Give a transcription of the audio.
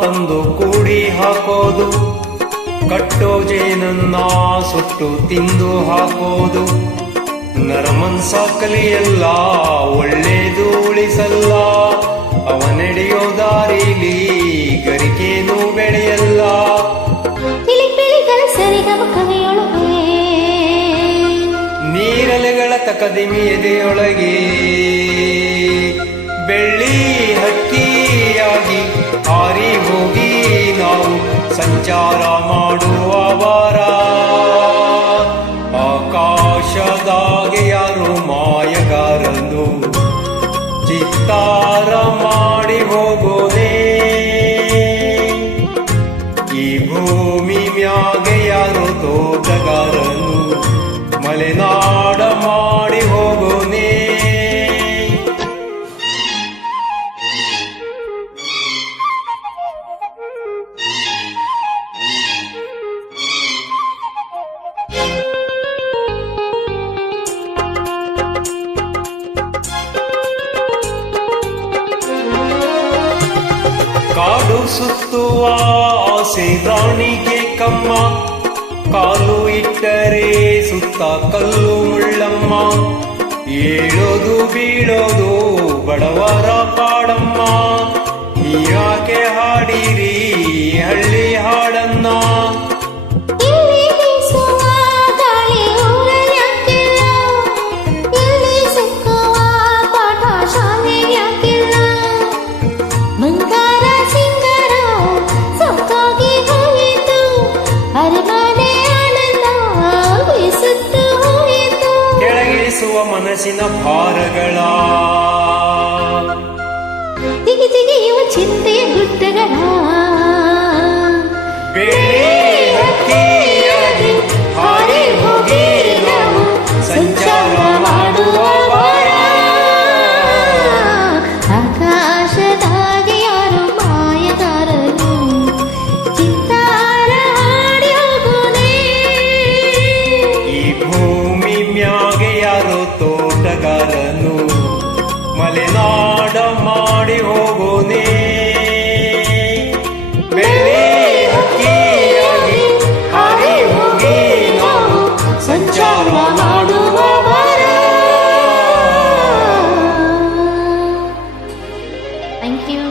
ತಂದು ಕೂಡಿ ಹಾಕೋದು, ಕಟ್ಟೋ ಜೇನನ್ನ ಸುಟ್ಟು ತಿಂದು ಹಾಕೋದು. ನರಮನ್ಸ ಕಲಿಯಲ್ಲ, ಒಳ್ಳೇದು ಉಳಿಸಲ್ಲ, ಅವನೆಡೆಯೋ ದಾರಿಲಿ ಗರಿಕೇನು ಬೆಳೆಯಲ್ಲ. ನೀರಲೆಗಳ ತಕದಿಮಿ ಎದೆಯೊಳಗೆ ಬೆಳ್ಳಿ ಹಕ್ಕಿಯಾಗಿ ಹಾರಿ ಹೋಗಿ ನಾವು ಸಂಚಾರ ಮಾಡುವ ವಾರ. ಆಕಾಶದಾಗೆ ಯಾರು ಮಾಯಗಾರನು ಚಿತ್ತಾರ ಮಾಡಿ ಹೋಗೋದೇ, ಈ ಭೂಮಿ ಮ್ಯಾಗೆ ಯಾರು ತೋಟಗಾರನು ಮಲೆನಾಡ ಮಾಡಿ ಹೋಗೋನೇ. ಕಾಡು ಸುತ್ತುವ ಆಸೆ ರಾಣಿಗೆ ಕಮ್ಮ, ಕಾಲು ಇಟ್ಟರೆ ಸುತ್ತ ಕಲ್ಲು ಮುಳ್ಳಮ್ಮ. ಏಳೋದು ಬೀಳೋದು ಬಡವರ ಪಾಡಮ್ಮ, ಯಾಕೆ ಹಾಡಿರಿ ಹಳ್ಳಿ ಹಾಡನ್ನ. ಕೆಳಗಿಳಿಸುವ ಮನಸ್ಸಿನ ಭಾರಗಳ, ತೆಗೆಯುವ ಚಿಂತೆಯ ಗುಡ್ಡಗಳ, ಹಕ್ಕಿಯಾಗಿ ಹಾರಿ ಹೋಗಿ ನಾವು ಸಂಚಾರ ಮಾಡುವ ವಾರ. ಆಕಾಶದಾಗೆ ಯಾರು ಮಾಯಗಾರನು ಚಿತ್ತಾರ ಹಾಡಿ ಹೋಗೋನೇ, ಈ ಭೂಮಿ ಮ್ಯಾಗೆ ಯಾರೋ ತೋಟಗಾರನು ಮಲೆನಾಡ ಮಾಡಿ ಹೋಗೋನೇ. ಬೆಳ್ಳಿ ಹಕ್ಕಿಯಾಗಿ ಹಾರಿ ಹೋಗಿ ನಾವು ಸಂಚಾರ ಮಾಡುವ ವಾರ. Thank you.